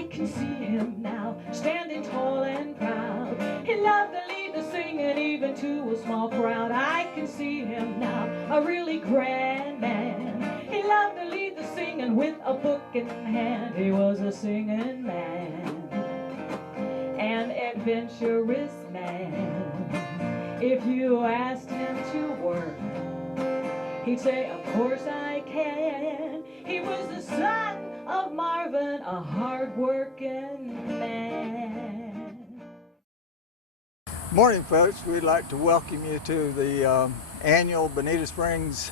I can see him now, standing tall and proud. He loved to lead the singing even to a small crowd. I can see him now, a really grand man. He loved to lead the singing with a book in hand. He was a singing man, an adventurous man. If you asked him to work, he'd say, of course I can. He was the son of Marvin, a hard-working man. Morning, folks. We'd like to welcome you to the annual Bonita Springs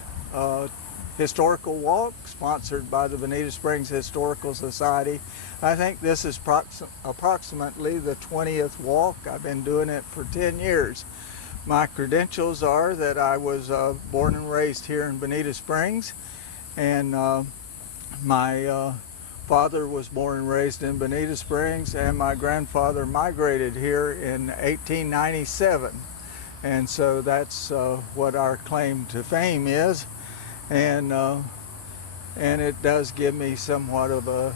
Historical Walk, sponsored by the Bonita Springs Historical Society. I think this is approximately the 20th walk. I've been doing it for 10 years. My credentials are that I was born and raised here in Bonita Springs, and my father was born and raised in Bonita Springs, and my grandfather migrated here in 1897. And so that's what our claim to fame is. And it does give me somewhat of a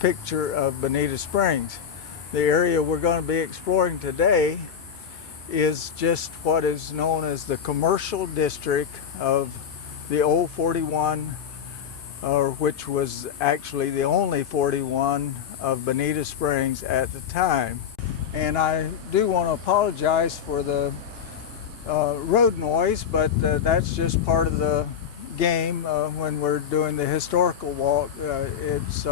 picture of Bonita Springs. The area we're going to be exploring today is just what is known as the commercial district of the old 41, which was actually the only 41 of Bonita Springs at the time. And I do want to apologize for the road noise, but that's just part of the game when we're doing the historical walk. It's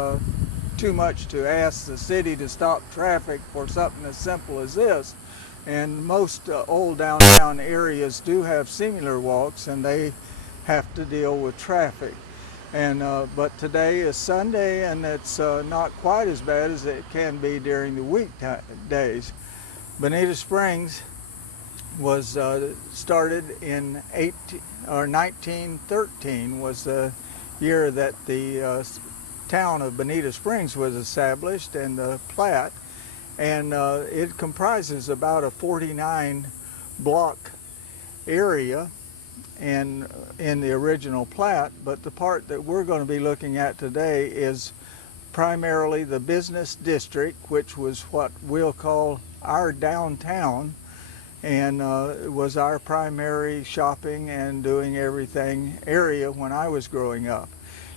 too much to ask the city to stop traffic for something as simple as this. And most old downtown areas do have similar walks, and they have to deal with traffic. And but today is Sunday, and it's not quite as bad as it can be during the weekdays. Bonita Springs was started in 1913 was the year that the town of Bonita Springs was established, and the plat, and it comprises about a 49 block area and in the original plat. But the part that we're going to be looking at today is primarily the business district, which was what we'll call our downtown, and it was our primary shopping and doing everything area when I was growing up.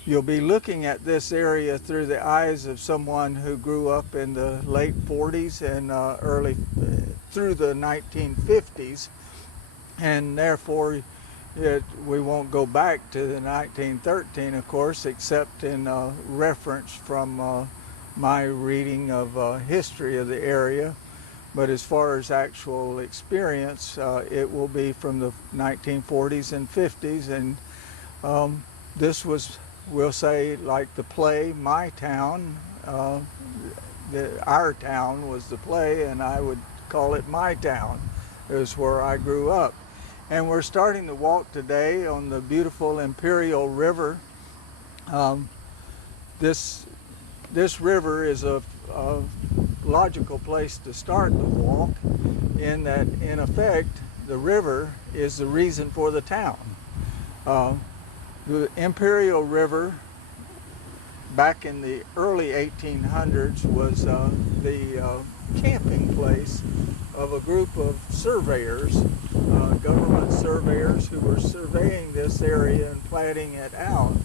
You'll be looking at this area through the eyes of someone who grew up in the late 40s and early through the 1950s, and therefore we won't go back to the 1913, of course, except in reference from my reading of history of the area. But as far as actual experience, it will be from the 1940s and 50s. And this was, we'll say, like the play, My Town. Our town was the play, and I would call it My Town. It was where I grew up. And we're starting the walk today on the beautiful Imperial River. This river is a logical place to start the walk, in that, in effect, the river is the reason for the town. The Imperial River, back in the early 1800s, was the camping place of a group of surveyors, government surveyors, who were surveying this area and platting it out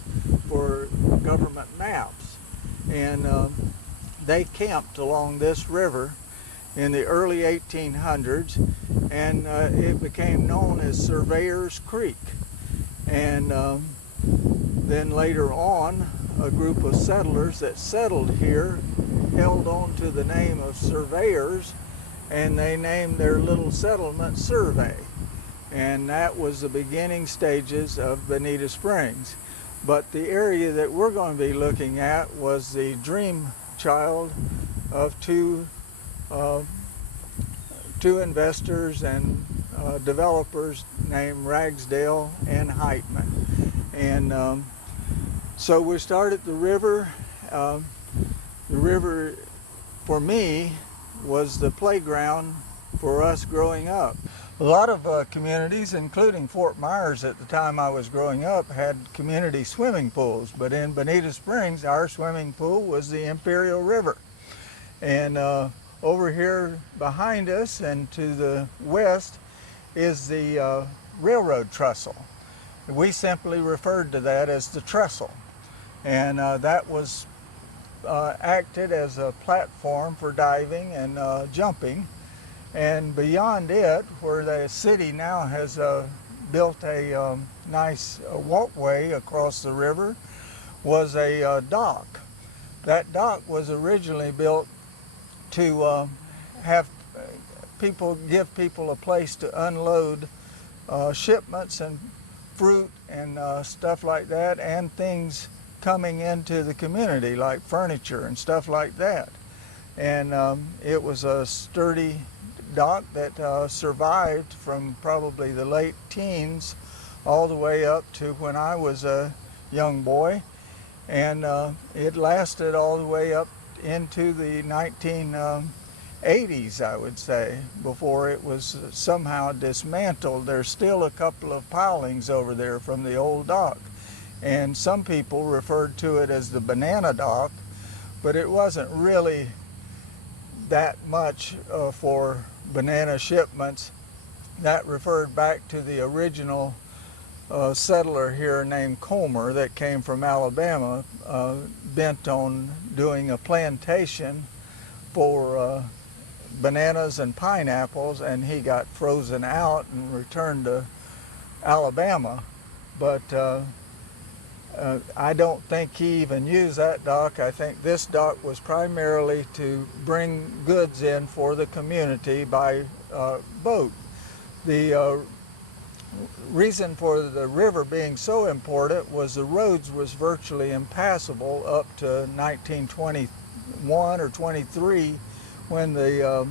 for government maps. And they camped along this river in the early 1800s, and it became known as Surveyors Creek. And then later on, a group of settlers that settled here held on to the name of surveyors, and they named their little settlement Survey. And that was the beginning stages of Bonita Springs. But the area that we're going to be looking at was the dream child of two investors and developers named Ragsdale and Heitman. And so we started the river. The river, for me, was the playground for us growing up. A lot of communities, including Fort Myers at the time I was growing up, had community swimming pools. But in Bonita Springs, our swimming pool was the Imperial River. And over here behind us and to the west is the railroad trestle. We simply referred to that as the trestle. And that was acted as a platform for diving and jumping. And beyond it, where the city now has built a nice walkway across the river, was a dock. That dock was originally built to have give people a place to unload shipments and fruit and stuff like that, and things coming into the community like furniture and stuff like that. And it was a sturdy dock that survived from probably the late teens all the way up to when I was a young boy, and it lasted all the way up into the 1980s, I would say, before it was somehow dismantled. There's still a couple of pilings over there from the old dock, and some people referred to it as the banana dock, but it wasn't really that much for banana shipments. That referred back to the original settler here named Comer that came from Alabama, bent on doing a plantation for bananas and pineapples, and he got frozen out and returned to Alabama. But I don't think he even used that dock. I think this dock was primarily to bring goods in for the community by boat. The reason for the river being so important was the roads was virtually impassable up to 1921 or 23, when the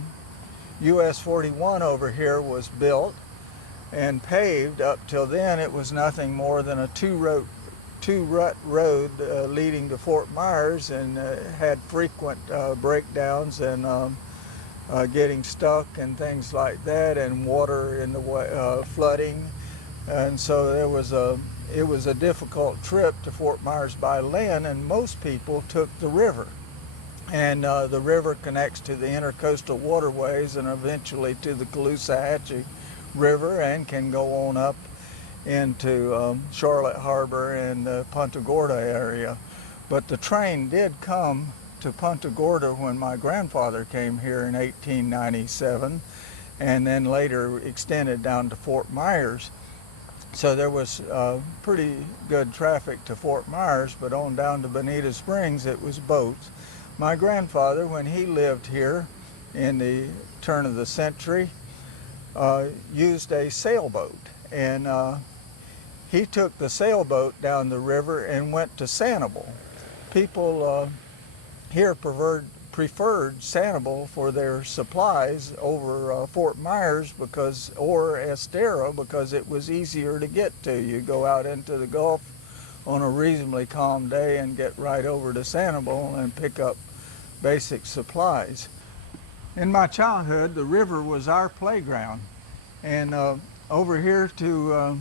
US 41 over here was built and paved. Up till then it was nothing more than a two-rut road leading to Fort Myers, and had frequent breakdowns and getting stuck and things like that, and water in the way, flooding. And so it was a difficult trip to Fort Myers by land, and most people took the river. And the river connects to the intercoastal waterways and eventually to the Caloosahatchee River, and can go on up into Charlotte Harbor and the Punta Gorda area. But the train did come to Punta Gorda when my grandfather came here in 1897, and then later extended down to Fort Myers. So there was pretty good traffic to Fort Myers, but on down to Bonita Springs it was boats. My grandfather, when he lived here in the turn of the century, used a sailboat, and he took the sailboat down the river and went to Sanibel. People here preferred Sanibel for their supplies over Fort Myers or Estero, because it was easier to get to. You go out into the Gulf on a reasonably calm day and get right over to Sanibel and pick up basic supplies. In my childhood, the river was our playground, and over here to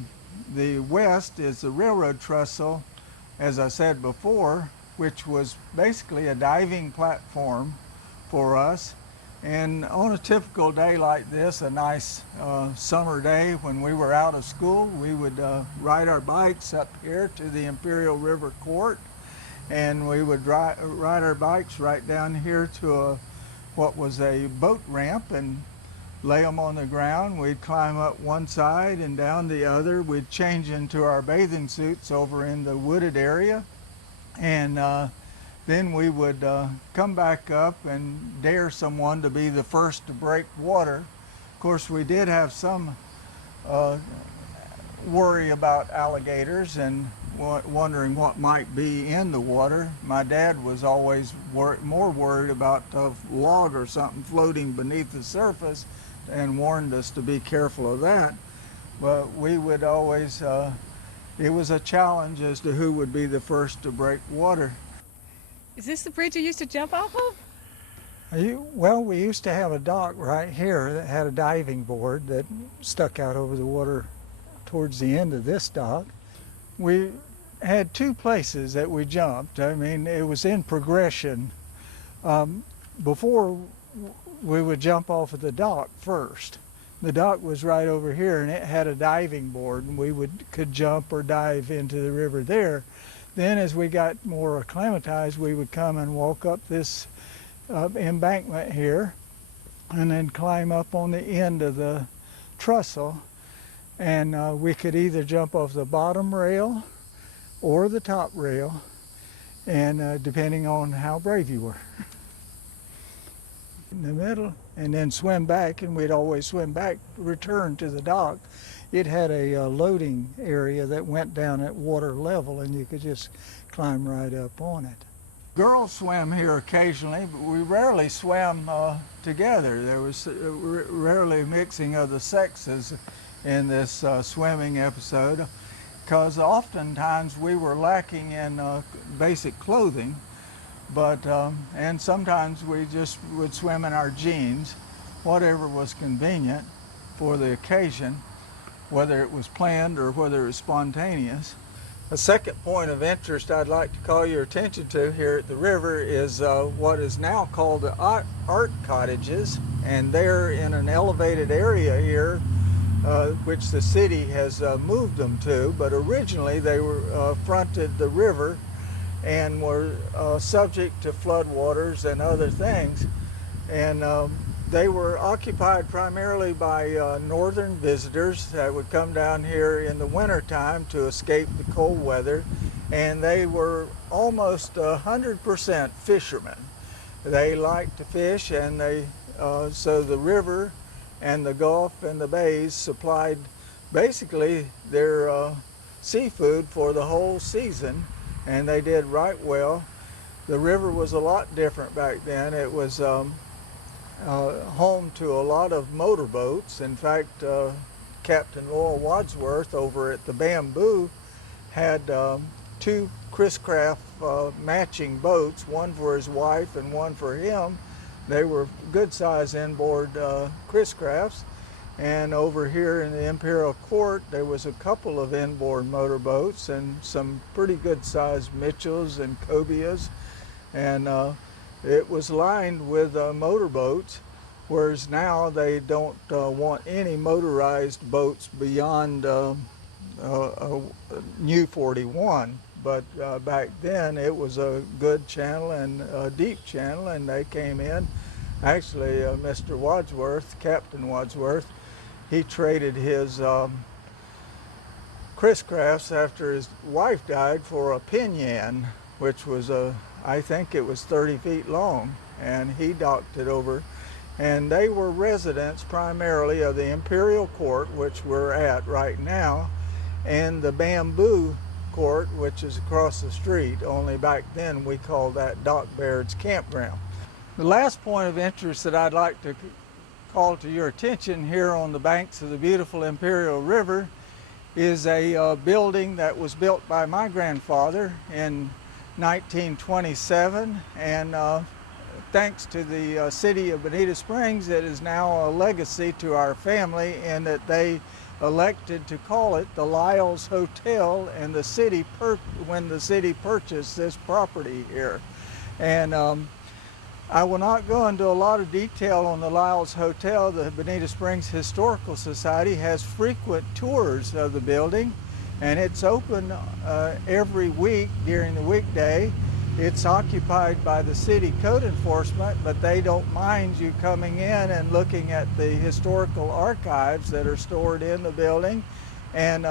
the west is the railroad trestle, as I said before, which was basically a diving platform for us. And on a typical day like this, a nice summer day when we were out of school, we would ride our bikes up here to the Imperial River Court, and we would ride our bikes right down here to what was a boat ramp, and lay them on the ground. We'd climb up one side and down the other. We'd change into our bathing suits over in the wooded area, and then we would come back up and dare someone to be the first to break water. Of course, we did have some worry about alligators and wondering what might be in the water. My dad was always more worried about a log or something floating beneath the surface, and warned us to be careful of that. But we would always, it was a challenge as to who would be the first to break water. Is this the bridge you used to jump off of? Well, we used to have a dock right here that had a diving board that stuck out over the water towards the end of this dock. We had two places that we jumped. I mean, it was in progression. Before, we would jump off of the dock first. The dock was right over here, and it had a diving board, and we could jump or dive into the river there. Then as we got more acclimatized, we would come and walk up this embankment here and then climb up on the end of the trestle, and we could either jump off the bottom rail or the top rail, and depending on how brave you were. In the middle, and then swim back, and we'd always swim back, return to the dock. It had a loading area that went down at water level, and you could just climb right up on it. Girls swim here occasionally, but we rarely swam together. There was rarely mixing of the sexes in this swimming episode, because oftentimes we were lacking in basic clothing, but and sometimes we just would swim in our jeans, whatever was convenient for the occasion, whether it was planned or whether it was spontaneous. A second point of interest I'd like to call your attention to here at the river is what is now called the art cottages, and they're in an elevated area here, which the city has moved them to, but originally they were fronted the river and were subject to floodwaters and other things, and they were occupied primarily by northern visitors that would come down here in the wintertime to escape the cold weather, and they were almost 100% fishermen. They liked to fish, and so the river and the Gulf and the bays supplied basically their seafood for the whole season, and they did right well. The river was a lot different back then. It was home to a lot of motorboats. In fact, Captain Lowell Wadsworth over at the Bamboo had two Chris Craft matching boats, one for his wife and one for him. They were good size inboard Chris Crafts. And over here in the Imperial Court, there was a couple of inboard motorboats and some pretty good sized Mitchells and Cobias. And it was lined with motorboats, whereas now they don't want any motorized boats beyond New 41. But back then it was a good channel and a deep channel, and they came in. Actually, Mr. Wadsworth, Captain Wadsworth, he traded his Chris Crafts after his wife died for a pinyan, which was I think it was 30 feet long, and he docked it over. And they were residents primarily of the Imperial Court, which we're at right now, and the Bamboo Court, which is across the street. Only back then we called that Dock Baird's Campground. The last point of interest that I'd like to call to your attention here on the banks of the beautiful Imperial River is a building that was built by my grandfather in 1927, and thanks to the city of Bonita Springs, it is now a legacy to our family in that they elected to call it the Liles Hotel, and the city when the city purchased this property here. And I will not go into a lot of detail on the Liles Hotel. The Bonita Springs Historical Society has frequent tours of the building, and it's open every week during the weekday. It's occupied by the city code enforcement, but they don't mind you coming in and looking at the historical archives that are stored in the building. And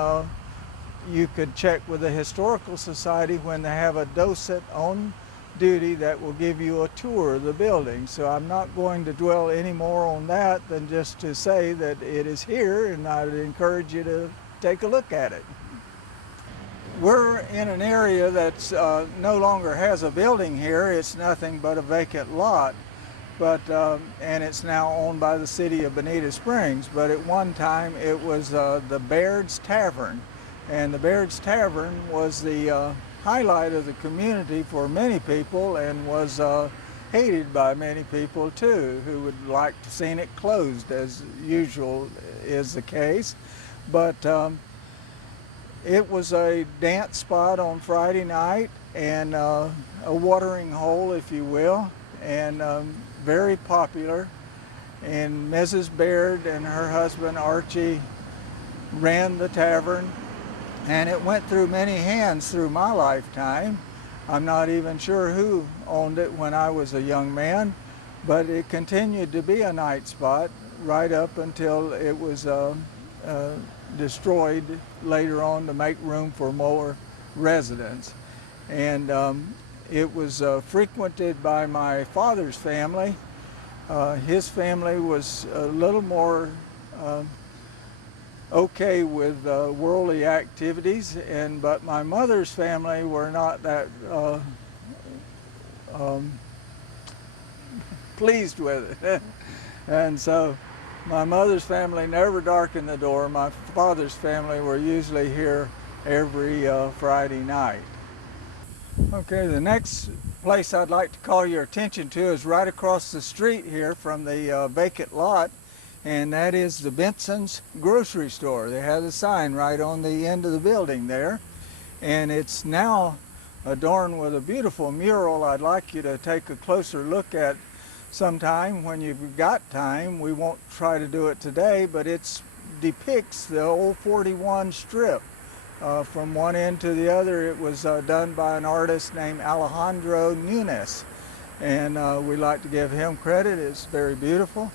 you could check with the Historical Society when they have a docent on duty that will give you a tour of the building. So I'm not going to dwell any more on that than just to say that it is here, and I would encourage you to take a look at it. We're in an area that's no longer has a building here. It's nothing but a vacant lot, but and it's now owned by the city of Bonita Springs. But at one time it was the Bairds Tavern, and the Bairds Tavern was the highlight of the community for many people, and was hated by many people too, who would like to seen it closed, as usual is the case. But it was a dance spot on Friday night, and a watering hole, if you will, and very popular. And Mrs. Baird and her husband Archie ran the tavern, and it went through many hands through my lifetime. I'm not even sure who owned it when I was a young man, but it continued to be a night spot right up until it was destroyed later on to make room for more residents. And it was frequented by my father's family. His family was a little more okay with worldly activities, but my mother's family were not that pleased with it. And so my mother's family never darkened the door. My father's family were usually here every Friday night. Okay, the next place I'd like to call your attention to is right across the street here from the vacant lot, and that is the Bensons grocery store. They have a sign right on the end of the building there, and it's now adorned with a beautiful mural I'd like you to take a closer look at sometime when you've got time. We won't try to do it today, but it depicts the old 41 strip. From one end to the other. It was done by an artist named Alejandro Nunes, and we like to give him credit. It's very beautiful.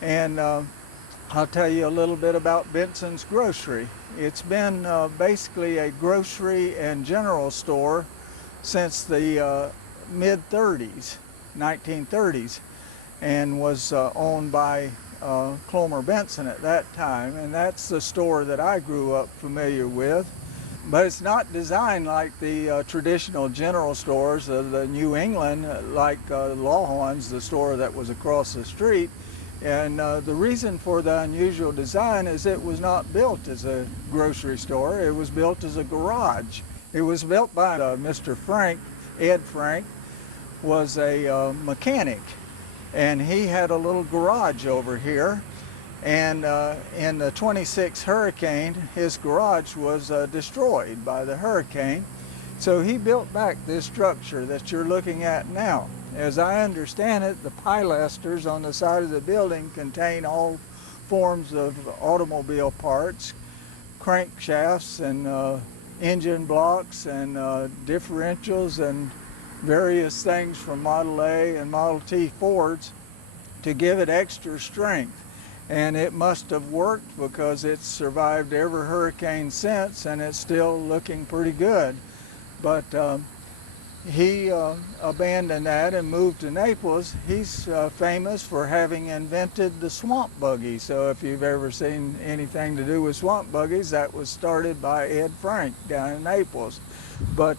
And I'll tell you a little bit about Benson's Grocery. It's been basically a grocery and general store since the mid-30s, 1930s, and was owned by Clomer Benson at that time, and that's the store that I grew up familiar with. But it's not designed like the traditional general stores of the New England, like Lawhorn's, the store that was across the street. And the reason for the unusual design is it was not built as a grocery store. It was built as a garage. It was built by Mr. Frank. Ed Frank was a mechanic, and he had a little garage over here. And in the 26 hurricane, his garage was destroyed by the hurricane. So he built back this structure that you're looking at now. As I understand it, the pilasters on the side of the building contain all forms of automobile parts, crankshafts and engine blocks and differentials and various things from Model A and Model T Fords to give it extra strength. And it must have worked because it's survived every hurricane since, and it's still looking pretty good. But he abandoned that and moved to Naples. He's famous for having invented the swamp buggy. So if you've ever seen anything to do with swamp buggies, that was started by Ed Frank down in Naples. But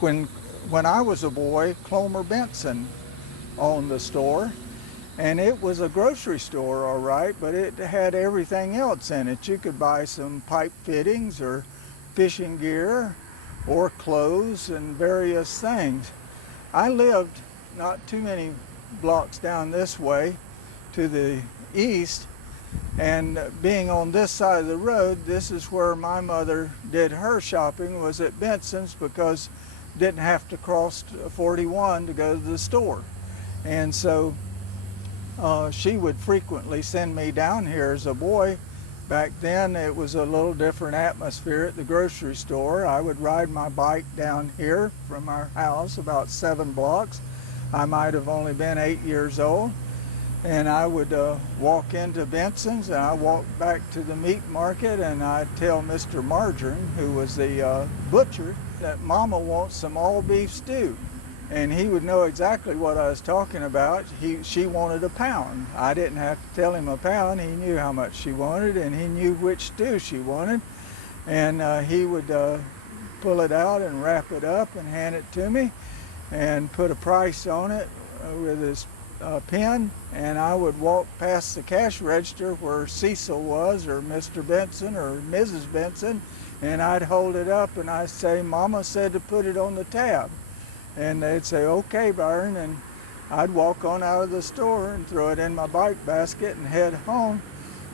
when I was a boy, Clomer Benson owned the store. And it was a grocery store, all right, but it had everything else in it. You could buy some pipe fittings or fishing gear or clothes and various things. I lived not too many blocks down this way to the east, and being on this side of the road, this is where my mother did her shopping, was at Benson's, because didn't have to cross 41 to go to the store. And so she would frequently send me down here as a boy. Back then it was a little different atmosphere at the grocery store. I would ride my bike down here from our house about 7 blocks. I might have only been 8 years old. And I would walk into Benson's, and I walked back to the meat market, and I'd tell Mr. Margarine, who was the butcher, that Mama wants some all beef stew. And he would know exactly what I was talking about. She wanted a pound. I didn't have to tell him a pound. He knew how much she wanted, and he knew which stew she wanted. And he would pull it out and wrap it up and hand it to me and put a price on it with his pen. And I would walk past the cash register where Cecil was, or Mr. Benson or Mrs. Benson, and I'd hold it up and I'd say, Mama said to put it on the tab. And they'd say, okay, Byron, and I'd walk on out of the store and throw it in my bike basket and head home.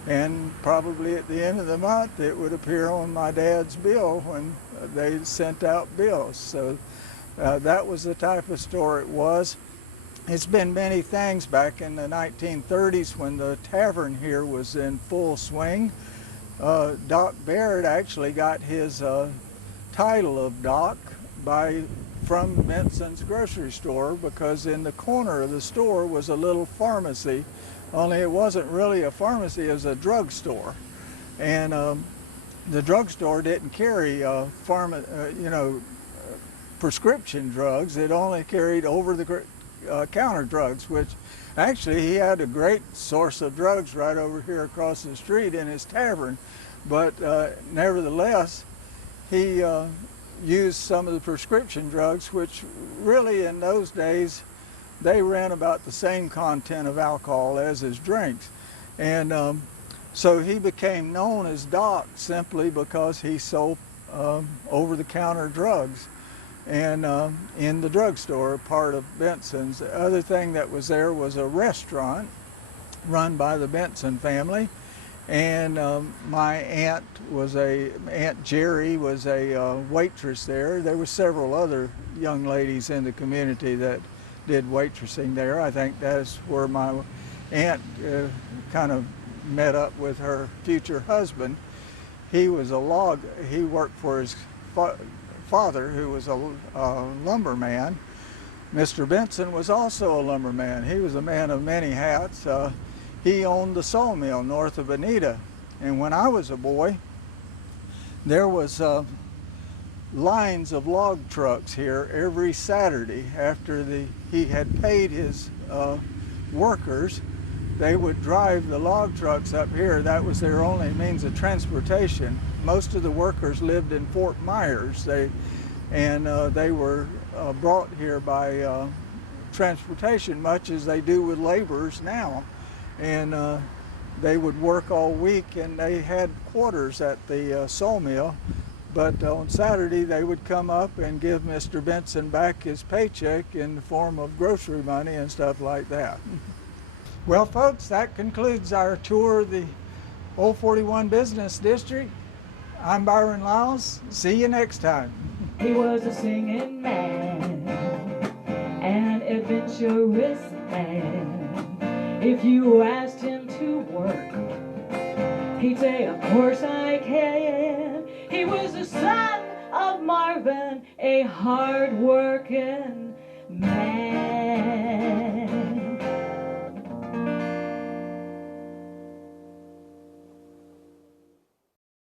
And probably at the end of the month, it would appear on my dad's bill when they sent out bills. So that was the type of store it was. It's been many things. Back in the 1930s when the tavern here was in full swing, Doc Baird actually got his title of Doc from Benson's grocery store, because in the corner of the store was a little pharmacy, only it wasn't really a pharmacy, it was a drugstore. And the drugstore didn't carry prescription drugs. It only carried over-the-counter drugs, which actually he had a great source of drugs right over here across the street in his tavern. But nevertheless, he used some of the prescription drugs, which really in those days, they ran about the same content of alcohol as his drinks. And so he became known as Doc simply because he sold over-the-counter drugs and in the drugstore, part of Benson's. The other thing that was there was a restaurant run by the Benson family. And my Aunt Jerry was a waitress there. There were several other young ladies in the community that did waitressing there. I think that's where my aunt kind of met up with her future husband. He worked for his father, who was a lumberman. Mr. Benson was also a lumberman. He was a man of many hats. He owned the sawmill north of Bonita. And when I was a boy, there was lines of log trucks here every Saturday. After he had paid his workers, they would drive the log trucks up here. That was their only means of transportation. Most of the workers lived in Fort Myers. They were brought here by transportation, much as they do with laborers now. And they would work all week, and they had quarters at the sawmill. But on Saturday, they would come up and give Mr. Benson back his paycheck in the form of grocery money and stuff like that. Well, folks, that concludes our tour of the Old 41 Business District. I'm Byron Liles. See you next time. He was a singing man, an adventurous man. If you asked him to work, he'd say, of course I can. He was the son of Marvin, a hard-working man.